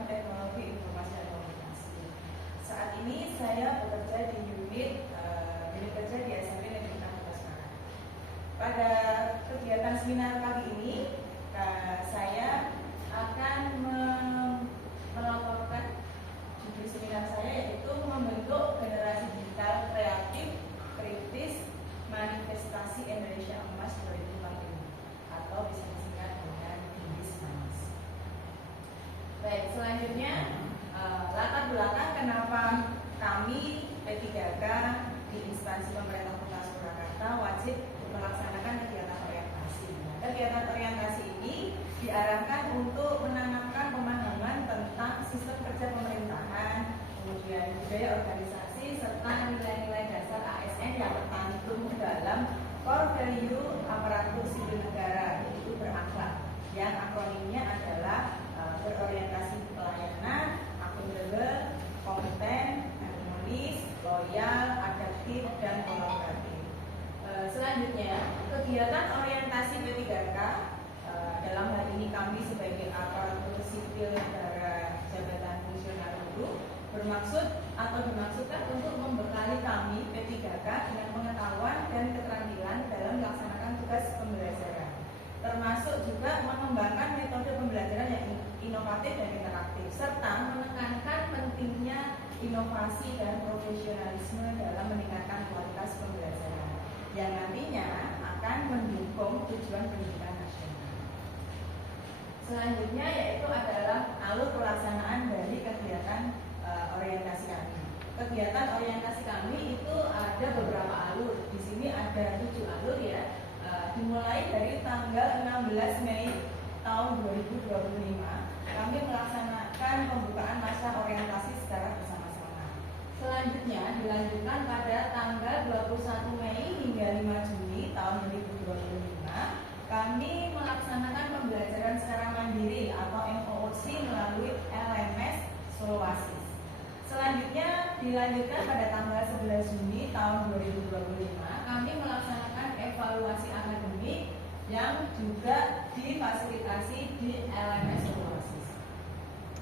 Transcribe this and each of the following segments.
bidang teknologi informasi dan komunikasi. Saat ini saya bekerja di unit kerja di SMP Negeri 6 Kota Semarang. Pada kegiatan seminar kali ini, saya akan melaporkan judul seminar saya yaitu membentuk generasi digital kreatif, kritis, manifestasi Indonesia Emas 2045 atau bisa disingkat dengan Inggris Manis. Baik, selanjutnya latar belakang kenapa kami P3K di instansi pemerintah Kota Surakarta wajib melaksanakan kegiatan orientasi. Kegiatan orientasi ini diarahkan untuk menanamkan pemahaman tentang sistem kerja pemerintahan, kemudian budaya organisasi, serta nilai-nilai dasar ASN yang tercantum dalam core value aparatur sipil negara, yaitu berakhlak, yang akronimnya adalah berorientasi pelayanan, akuntabel, kompeten, harmonis, loyal, adaptif, dan kolaboratif. Selanjutnya, kegiatan orientasi P3K dalam hal ini kami sebagai aparatur sipil negara jabatan fungsional guru bermaksud atau dimaksudkan untuk membekali kami P3K dengan pengetahuan dan keterampilan dalam melaksanakan tugas pembelajaran, termasuk juga mengembangkan metode pembelajaran yang inovatif dan interaktif, serta menekankan pentingnya inovasi dan profesionalisme dalam meningkatkan kualitas pembelajaran yang nantinya akan mendukung tujuan pendidikan nasional. Selanjutnya yaitu adalah alur pelaksanaan dari kegiatan orientasi kami. Kegiatan orientasi kami itu ada beberapa alur. Di sini ada 7 alur ya. Dimulai dari tanggal 16 Mei tahun 2025 kami melaksanakan pembukaan masa orientasi secara bersama-sama. Selanjutnya dilanjutkan pada tanggal 21 Mei hingga 5 Juni tahun 2025 kami melaksanakan pembelajaran secara mandiri atau MOOC melalui LMS Soloasis. Selanjutnya dilanjutkan pada tanggal 11 Juni tahun 2025 kami melaksanakan evaluasi akademik yang juga difasilitasi di LMS Soloasis.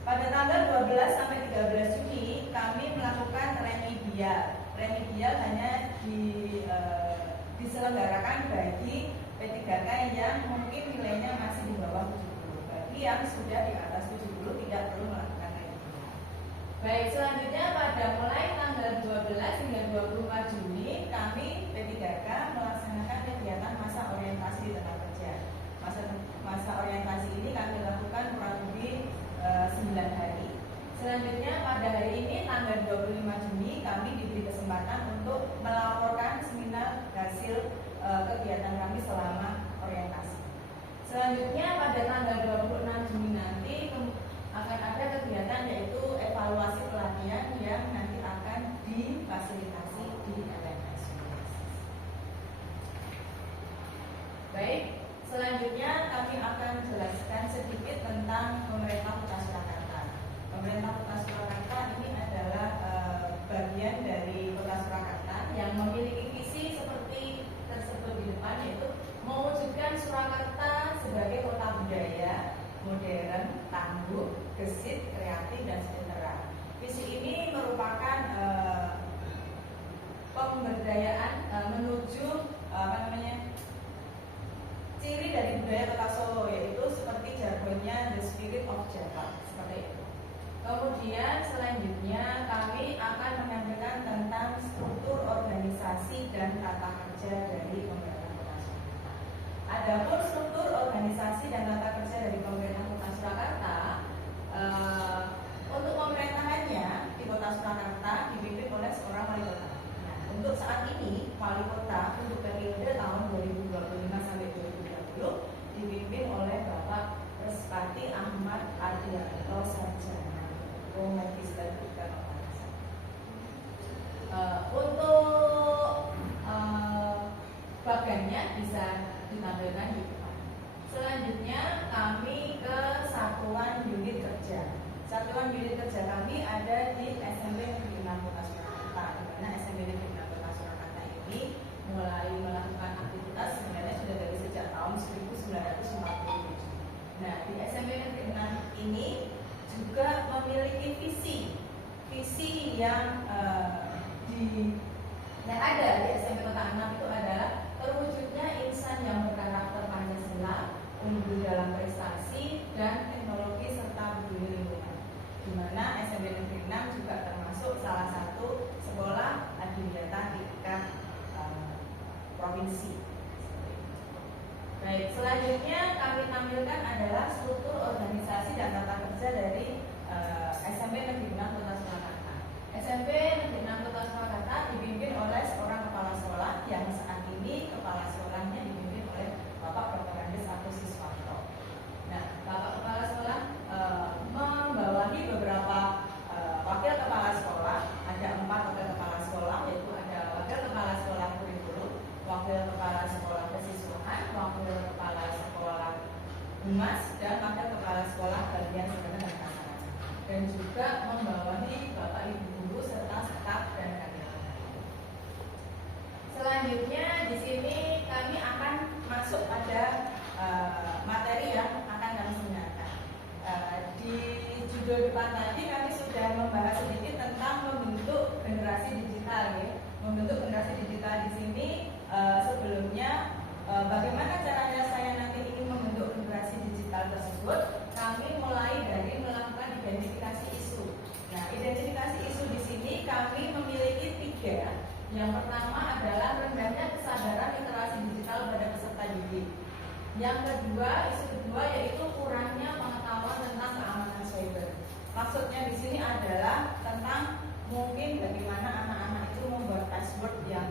Pada tanggal 12 sampai 13 Juni kami melakukan remedial. Remedial hanya diselenggarakan bagi P3K yang mungkin nilainya masih di bawah 70. Bagi yang sudah di atas 70 tidak perlu melakukan remedial. Baik, selanjutnya pada mulai tanggal 12 hingga 24 Juni kami P3K melaksanakan kegiatan masa orientasi di tempat kerja. Masa orientasi ini kami lakukan kurang lebih 9 hari. Selanjutnya pada hari ini tanggal 25 Juni kami diberi kesempatan untuk melaporkan seminar hasil kegiatan kami selama orientasi. Selanjutnya pada tanggal 26 Juni nanti akan ada kegiatan yaitu evaluasi pelatihan yang nanti akan difasilitasi di LMS. Baik, selanjutnya kami akan jelaskan sedikit tentang pemerintah Kota Surakarta. Pemerintah Kota Surakarta ini adalah bagian dari Kota Surakarta yang memiliki visi seperti tersebut di depan, yaitu mewujudkan Surakarta sebagai kota budaya, modern, tangguh, gesit, kreatif, dan sejahtera. Visi ini merupakan pemberdayaan menuju ciri dari budaya Kota Solo, yaitu seperti jargonnya the spirit of Java, seperti itu. Kemudian selanjutnya kami akan menyampaikan tentang struktur organisasi dan tata kerja dari pemerintah Kota Surakarta. Adapun struktur organisasi dan tata kerja dari pemerintah Kota Surakarta, untuk pemerintahannya di Kota Surakarta dipimpin oleh seorang wali kota. Nah, untuk saat ini wali kota untuk periode tahun 2025 sampai 2030 dipimpin oleh Bapak Respati Ahmad Ardianto Sarjana. Untuk bagannya bisa ditampilkan di depan. Selanjutnya kami ke satuan unit kerja. Satuan unit kerja kami ada di SMP Negeri 6 Kota Surakarta, di mana SMP Negeri 6 Kota Surakarta ini mulai melakukan aktivitas sebenarnya sudah dari sejak tahun 1947. Nah, di SMP Negeri 6 ini juga memiliki visi yang ada di SMP Kota 6 itu adalah terwujudnya insan yang berkarakter Pancasila, unggul dalam prestasi dan teknologi serta peduli lingkungan. Di mana SMP Negeri 6 juga termasuk salah satu sekolah adiwiyata tingkat provinsi. Baik, selanjutnya kami tampilkan adalah struktur organisasi dan tata kerja dari SMP Negeri 6 Kota Surakarta. SMP Negeri 6 Kota Surakarta dipimpin oleh seorang kepala sekolah yang saat ini kepala sekolahnya dipimpin oleh Bapak Dr. Andes Agus Siswanto. Nah, Bapak kepala sekolah membawahi beberapa wakil kepala sekolah. Ada 4 wakil kepala sekolah, yaitu ada wakil kepala sekolah kurikulum, wakil kepala sekolah kesiswaan, wakil kepala sekolah humas, dan wakil kepala sekolah bagian sebenarnya dan kasarana. Dan juga membawahi Bapak Ibu guru serta staf dan karyawan. Selanjutnya di sini kami akan masuk pada materi yang akan kami singkatkan. Di judul depan tadi kami sudah membahas sedikit tentang membentuk generasi digital, ya. Membentuk generasi digital di sini sebelumnya bagaimana caranya saya nanti ingin membentuk generasi digital tersebut. Kami mulai dari melakukan identifikasi isu. Nah, identifikasi isu di sini kami memiliki 3. Yang pertama adalah rendahnya kesadaran literasi digital pada peserta didik. Yang kedua, isu kedua yaitu kurangnya pengetahuan tentang keamanan cyber. Maksudnya di sini adalah tentang mungkin bagaimana anak-anak itu membuat password yang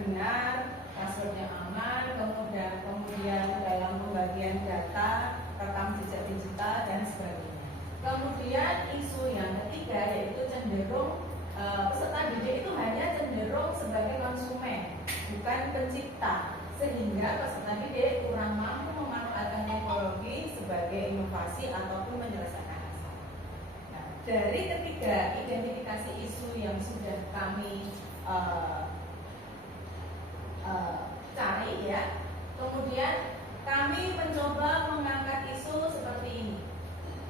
benar, password yang aman, kemudian dalam pembagian data, rekam jejak digital dan sebagainya. Kemudian isu yang ketiga yaitu cenderung peserta didik itu hanya cenderung sebagai konsumen, bukan pencipta, sehingga peserta didik kurang mampu memanfaatkan teknologi sebagai inovasi ataupun menyelesaikan masalah. Nah, dari ketiga identifikasi isu yang sudah kami cari, ya, kemudian kami mencoba mengangkat isu seperti ini.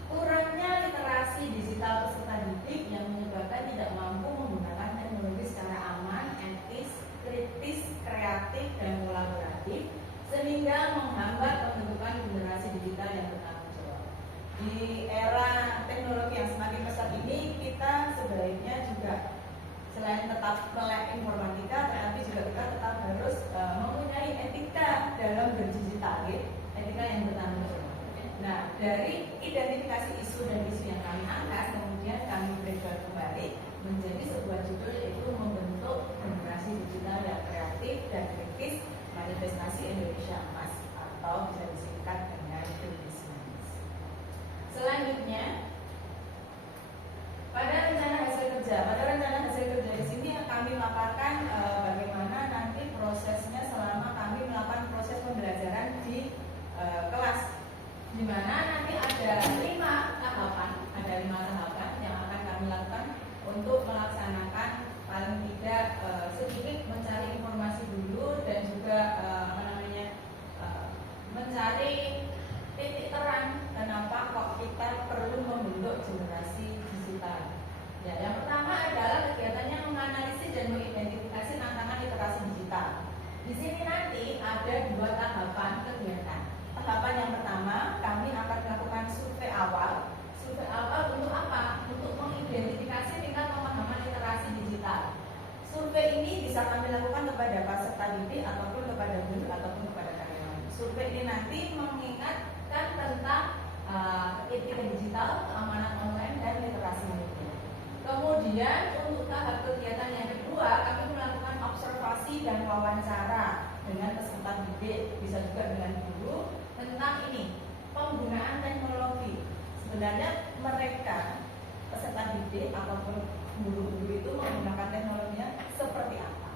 Kurangnya literasi digital peserta didik yang menyebabkan tidak mampu menggunakan teknologi secara aman, etis, kritis, kreatif, dan kolaboratif, sehingga menghambat pembentukan generasi digital yang bertanggung jawab. Di era teknologi yang semakin pesat ini, kita sebaiknya juga selain tetap melek informatika, tetapi juga kita tetap harus mempunyai etika dalam berdigital, ya, etika yang bertanggung jawab. Nah, dari identifikasi isu dan isu yang kami angkat, kemudian kami breakdown kembali menjadi sebuah judul, yaitu membentuk generasi digital yang kreatif dan kritis, manifestasi Indonesia Emas, atau bisa disingkat dengan Indonesia. Selanjutnya, pada rencana hasil kerja di sini kami paparkan bagaimana nanti prosesnya selama kami melakukan proses pembelajaran di kelas, di mana nanti ada 5 tahapan yang akan kami lakukan untuk melaksanakan paling tidak sedikit mencari informasi dulu dan juga mencari titik terang kenapa kok kita perlu membentuk generasi digital. Ya, yang pertama adalah kegiatannya menganalisis dan mengidentifikasi tantangan literasi digital. Di sini nanti ada 2 tahapan kegiatan. Tahapan yang pertama, kami akan melakukan survei awal. Survei awal untuk apa? Untuk mengidentifikasi tingkat pemahaman literasi digital. Survei ini bisa kami lakukan kepada peserta didik ataupun kepada guru ataupun kepada karyawan. Survei ini nanti mengingatkan tentang etika digital, keamanan online, dan literasi media. Kemudian untuk tahap kegiatan yang kedua, kami melakukan observasi dan wawancara dengan peserta didik, bisa juga dengan guru, tentang ini, penggunaan teknologi. Sebenarnya mereka, peserta didik ataupun guru-guru itu menggunakan teknologinya seperti apa.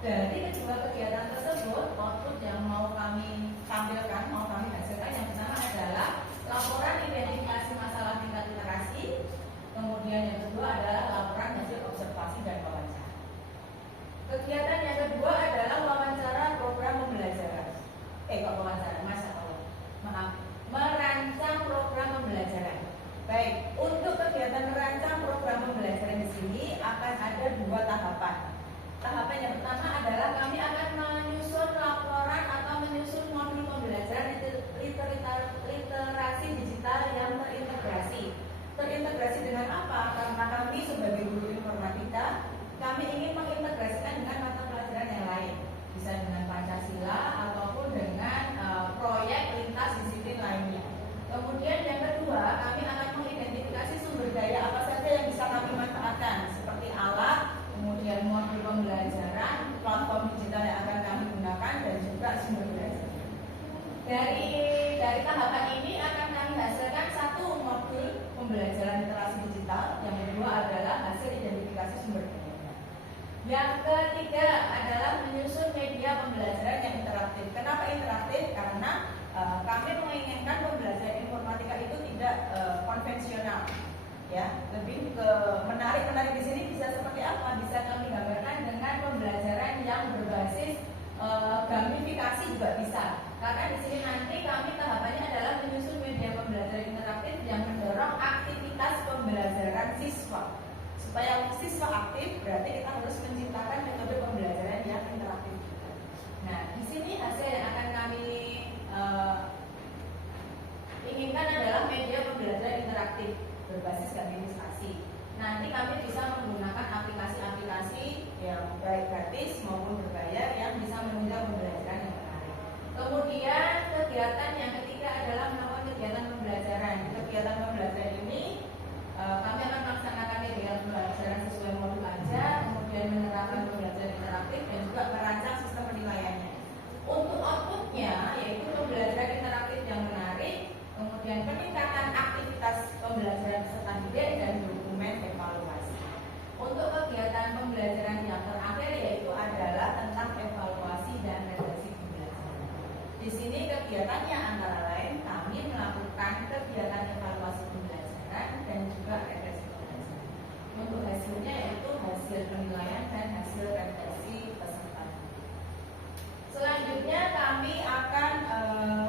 Dari kedua kegiatan tersebut, output yang mau kami tampilkan, mau kami hasilkan, yang pertama adalah laporan identifikasi masalah tingkat literasi. Kemudian yang kedua adalah laporan hasil observasi dan wawancara. Kegiatan yang kedua adalah wawancara program pembelajaran. Merancang program pembelajaran. pertama adalah kami akan menyusun laporan atau menyusun modul pembelajaran literasi digital yang terintegrasi. Terintegrasi dengan apa? Karena kami sebagai guru informatika, kami ingin mengintegrasikan dengan mata pelajaran yang lain, bisa dengan Pancasila ataupun dengan proyek lintas disiplin lainnya. Kemudian yang kedua, kami akan mengidentifikasi sumber daya apa saja yang bisa kami manfaatkan, seperti alat, kemudian modul pembelajaran, platform digital yang akan kami gunakan, dan juga sumber belajar. Dari tahapan ini akan kami hasilkan satu modul pembelajaran literasi digital, yang kedua adalah hasil identifikasi sumber daya. Yang ketiga adalah menyusun media pembelajaran yang interaktif. Kenapa interaktif? Karena kami menginginkan pembelajaran informatika itu tidak konvensional, ya, lebih ke menarik di sini bisa seperti apa? Bisa kami gambarkan dengan pembelajaran yang berbasis gamifikasi juga bisa. Karena di sini nanti kami tahapannya adalah menyusun media pembelajaran interaktif yang mendorong aktivitas pembelajaran siswa. Supaya siswa aktif, berarti kita harus menciptakan metode pembelajaran yang interaktif. Nah, di sini hasil yang akan kami inginkan adalah media pembelajaran interaktif berbasis gamifikasi. Nanti kami bisa menggunakan aplikasi-aplikasi yang baik gratis maupun berbayar yang bisa menunjang pembelajaran yang menarik. Kemudian kegiatan yang ketiga adalah melakukan kegiatan pembelajaran. Kegiatan pembelajaran ini kami akan melaksanakan kegiatan pembelajaran sesuai modul aja, kemudian menerapkan pembelajaran interaktif dan juga merancang sistem penilaiannya. Untuk outputnya yaitu pembelajaran interaktif yang menarik, kemudian peningkatan aktivitas pembelajaran peserta didik dan dokumen evaluasi. Untuk kegiatan pembelajaran yang terakhir yaitu adalah tentang evaluasi dan regresi pembelajaran. Di sini kegiatannya antara lain kami melakukan kegiatan evaluasi pembelajaran dan juga regresi pembelajaran. Untuk hasilnya yaitu hasil penilaian dan hasil regresi peserta. Selanjutnya kami akan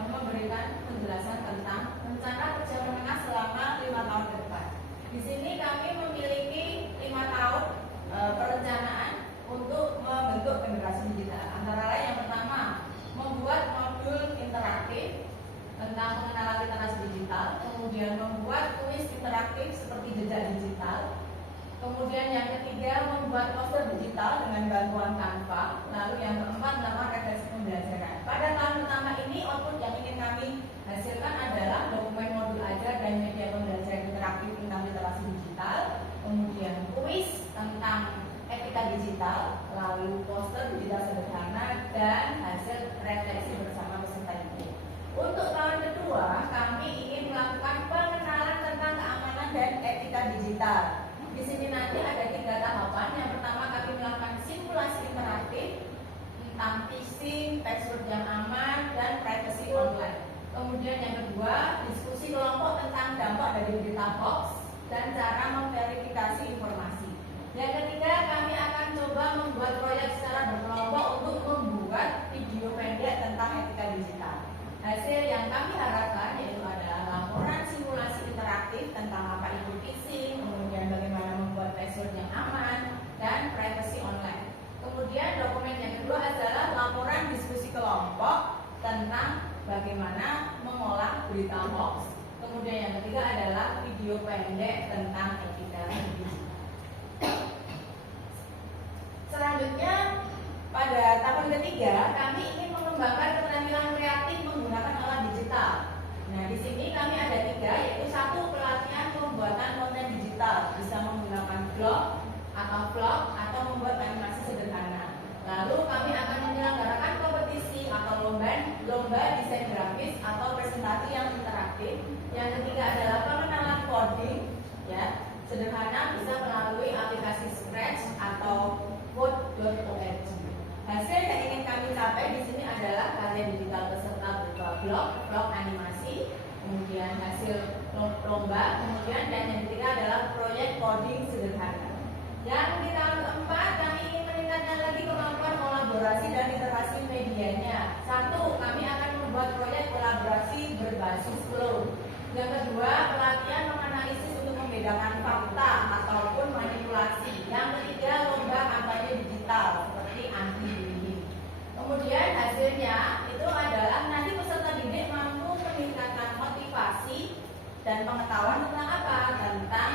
memberikan penjelasan tentang rencana kerja menengah selama 5 tahun ke depan. Di sini kami memiliki 5 tahun perencanaan untuk membentuk generasi digital. Antara lain yang pertama, membuat modul interaktif tentang pengenalan literasi digital, kemudian membuat kuis interaktif seperti jejak digital. Kemudian yang ketiga, membuat poster digital dengan bantuan Canva. Lalu yang keempat, melakukan regresi pembelajaran. Pada tahun pertama ini, output yang ingin kami hasilkan adalah dokumen modul ajar dan media pembelajaran interaktif tentang literasi digital. Kemudian kuis tentang etika digital, lalu poster digital sederhana, dan hasil refleksi bersama peserta didik. Untuk tahun kedua, kami ingin melakukan pengenalan tentang keamanan dan etika digital. Di sini nanti ada 3 tahapan. Yang pertama kami melakukan simulasi interaktif tentang phishing, password yang aman, dan privacy online. Kemudian yang kedua, diskusi kelompok tentang dampak dari berita hoax dan cara memverifikasi informasi. Yang ketiga, kami akan coba membuat proyek secara berkelompok untuk membuat video pendek tentang etika digital. Hasil yang kami harapkan yaitu adalah laporan simulasi interaktif tentang apa itu phishing, kemudian bagaimana membuat password yang aman, dan privacy online. Kemudian dokumen yang kedua adalah laporan diskusi kelompok tentang bagaimana mengolah berita hoax. Kemudian yang ketiga adalah video pendek tentang etika digital. Selanjutnya pada tahun ketiga kami ingin mengembangkan keterampilan kreatif menggunakan alat digital. Nah, di sini kami ada 3, yaitu 1 pelatihan pembuatan konten digital, bisa menggunakan blog atau vlog atau membuat animasi sederhana. Lalu kami akan menyelenggarakan kompetisi atau lomba desain grafis atau presentasi yang interaktif. Yang ketiga adalah pengenalan coding, ya, sederhana bisa melalui aplikasi Scratch atau Code.org. Hasil yang ingin kami capai di sini adalah karya digital peserta berupa vlog animasi, kemudian hasil lomba, kemudian dan yang ketiga adalah proyek coding sederhana. Yang di tahun keempat kami ingin meningkatkan lagi kemampuan kolaborasi dan literasi medianya. 1, kami akan membuat proyek kolaborasi berbasis flow. Yang kedua, pelatihan menganalisis untuk membedakan fakta ataupun manipulasi. Yang ketiga, lomba kampanye digital seperti anti dan pengetahuan tentang apa? Tentang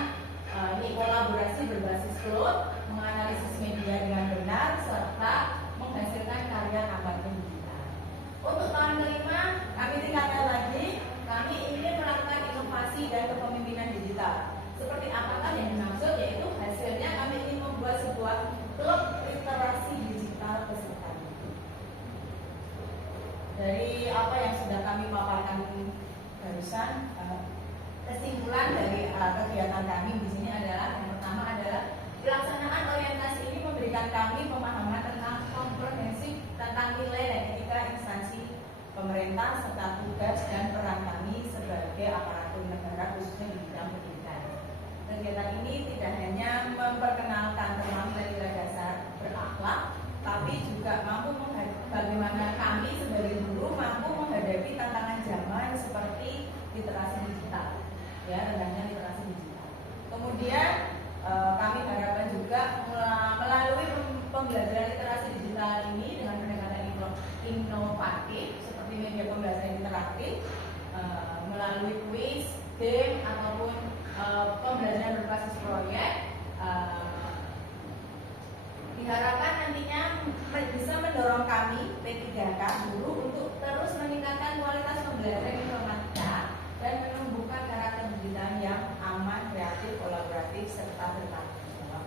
kolaborasi berbasis cloud, menganalisis media dengan benar, serta menghasilkan karya kampanye digital. Untuk tahun kelima, kami tingkatkan lagi, kami ingin melakukan inovasi dan kepemimpinan digital. Seperti apakah yang dimaksud? Yaitu hasilnya kami ingin membuat sebuah klub literasi digital peserta. Dari apa yang sudah kami paparkan barusan, kesimpulan dari kegiatan kami di sini adalah yang pertama adalah pelaksanaan orientasi ini memberikan kami pemahaman tentang komprehensif tentang nilai dan etika instansi pemerintah serta tugas dan peran kami sebagai aparatur negara khususnya di bidang pendidikan. Kegiatan ini tidak hanya memperkenalkan tentang nilai dasar berakhlak, tapi juga mampu bagaimana kami sebagai guru mampu menghadapi tantangan zaman seperti literasi digital, ya, rendahnya literasi digital. Kemudian kami harapkan juga melalui pembelajaran literasi digital ini dengan pendekatan inovatif seperti media pembelajaran interaktif, melalui quiz, game ataupun pembelajaran berbasis proyek, diharapkan nantinya bisa mendorong kami P3K guru untuk terus meningkatkan kualitas pembelajaran informatika dan menumbuhkan karakter digital yang aman, kreatif, kolaboratif, serta bertanggung jawab.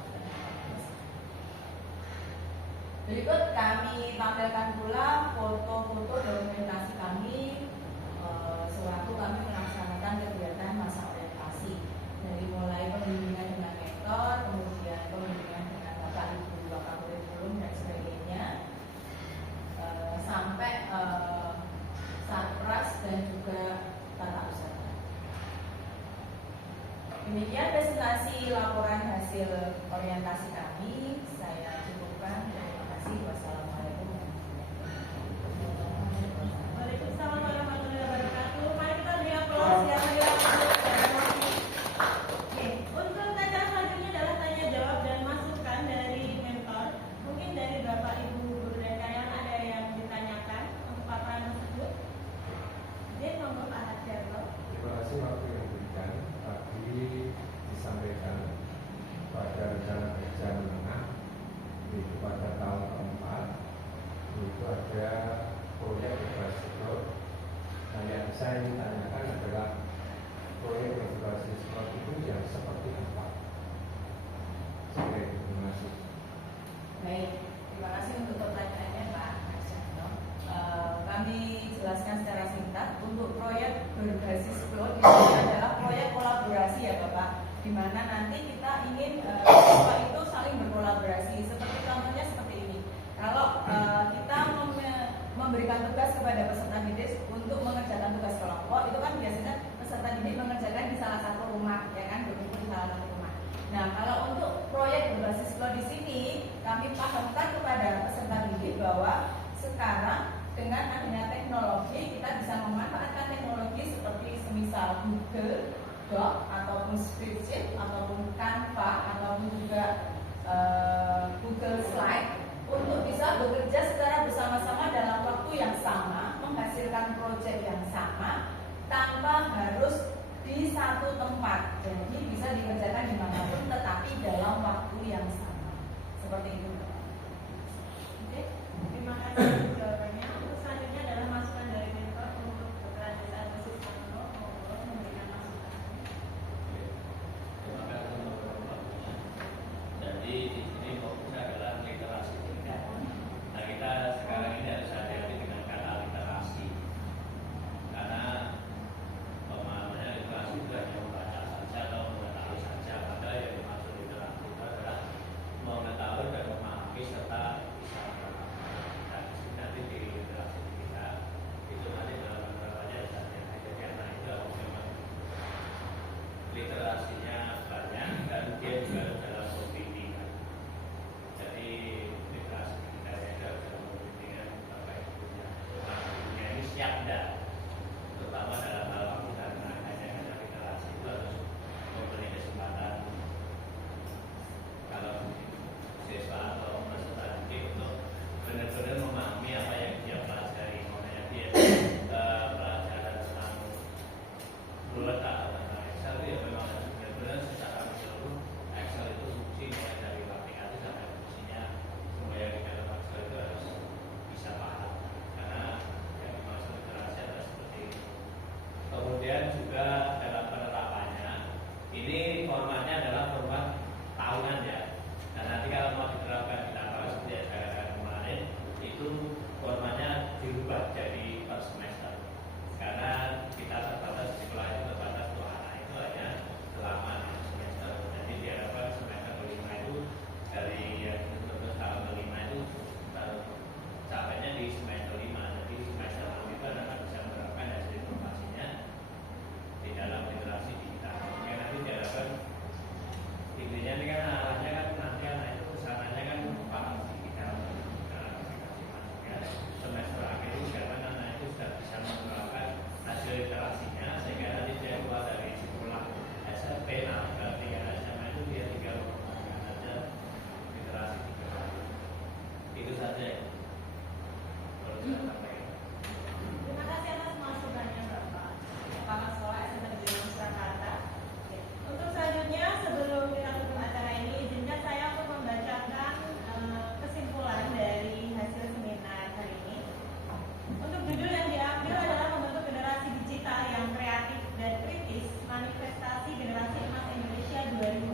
Berikut kami tampilkan pula foto-foto dokumentasi kami sewaktu kami melaksanakan kegiatan masa orientasi, dari mulai pembimbingan dengan mentor, kemudian pembimbingan dengan bapak ibu bapak kurikulum dan sebagainya, sampai sarpras dan juga tata usaha. Demikian presentasi laporan hasil orientasi kami. Saya cukupkan. Terima kasih. Wassalamualaikum warahmatullahi wabarakatuh. Waalaikumsalam warahmatullahi wabarakatuh. Mari kita beri aplaus yang meriah. Oke, untuk tanya selanjutnya adalah tanya jawab dan masukan dari mentor. Mungkin dari Bapak Ibu guru dan karyawan ada yang ditanyakan untuk paparan tersebut. Jadi monggo Pak Harjarto. Terima kasih waktu yang diberikan. Tadi disampaikan pada rencana kerja menengah yaitu pada tahun keempat itu ada proyek berbasis cloud. Nah, yang saya ingin tanyakan adalah proyek berbasis cloud itu yang seperti apa? Terima kasih. Baik, terima kasih untuk pertanyaannya Pak Harjarto. Kami jelaskan secara singkat. Untuk proyek berbasis cloud ini adalah proyek kolaborasi ya Bapak, di mana nanti kita ingin siswa itu saling berkolaborasi. Seperti contohnya seperti ini. Kalau kita memberikan tugas kepada peserta didik untuk mengerjakan tugas kelompok, itu kan biasanya peserta didik mengerjakan di salah satu rumah, ya kan, berkumpul di salah satu rumah. Nah, kalau untuk proyek berbasis cloud di sini, kami pahamkan kepada peserta didik bahwa sekarang dengan adanya teknologi kita bisa memanfaatkan teknologi seperti semisal Google Doc ataupun Spreadsheet ataupun Canva ataupun juga Google Slide untuk bisa bekerja secara bersama-sama dalam waktu yang sama, menghasilkan proyek yang sama tanpa harus di satu tempat. Jadi bisa dikerjakan dimanapun tetapi dalam waktu yang sama. Seperti itu. Oke, terima kasih jawabannya. Untuk selanjutnya adalah masukan dari mentor untuk keterangan posisi monggo memberikan masukan. Terima kasih untuk waktunya. Jadi di sini fokusnya adalah literasi digital. Nah, kita sekarang ini harus hati-hati dengan kata literasi, karena pemahamannya literasi itu hanya membaca saja atau mengetahui saja. Padahal yang dimaksud literasi itu adalah mengetahui dan memahami serta bisa melakukan. Nah, di sini formatnya adalah format tahunan ya. Dan nanti kalau mau diterapkan di Natal seperti yang saya katakan kemarin, itu formatnya dirubah jadi per semester. Karena kita terbatas sekolah itu terbatas untuk anak itu hanya selama 6 semester. Jadi diharapkan semester kelima itu dari yang terus tahun kelima itu capainya di semester 5. Jadi semester 6 itu akan bisa menerapkan hasil informasinya di dalam literasi digital. Yang nanti diharapkan intinya ini kan arahnya kan nanti anak itu kesananya kan paham digital semester akhir itu karena anak itu sudah bisa menerapkan hasil literasinya sehingga nanti dia keluar dari sekolah SMP berarti kan SMA itu dia tinggal menggunakan saja literasi digital. Itu saja ya. Perlu saya sampaikan. Terima kasih atas masukannya Bapak Kepala Sekolah SMP Negeri Surakarta. Untuk selanjutnya sebelum kita tutup acara ini, izinkan saya untuk membacakan kesimpulan dari hasil seminar hari ini. Untuk judul yang diambil adalah membentuk generasi digital yang kreatif dan kritis, manifestasi generasi emas Indonesia 2025.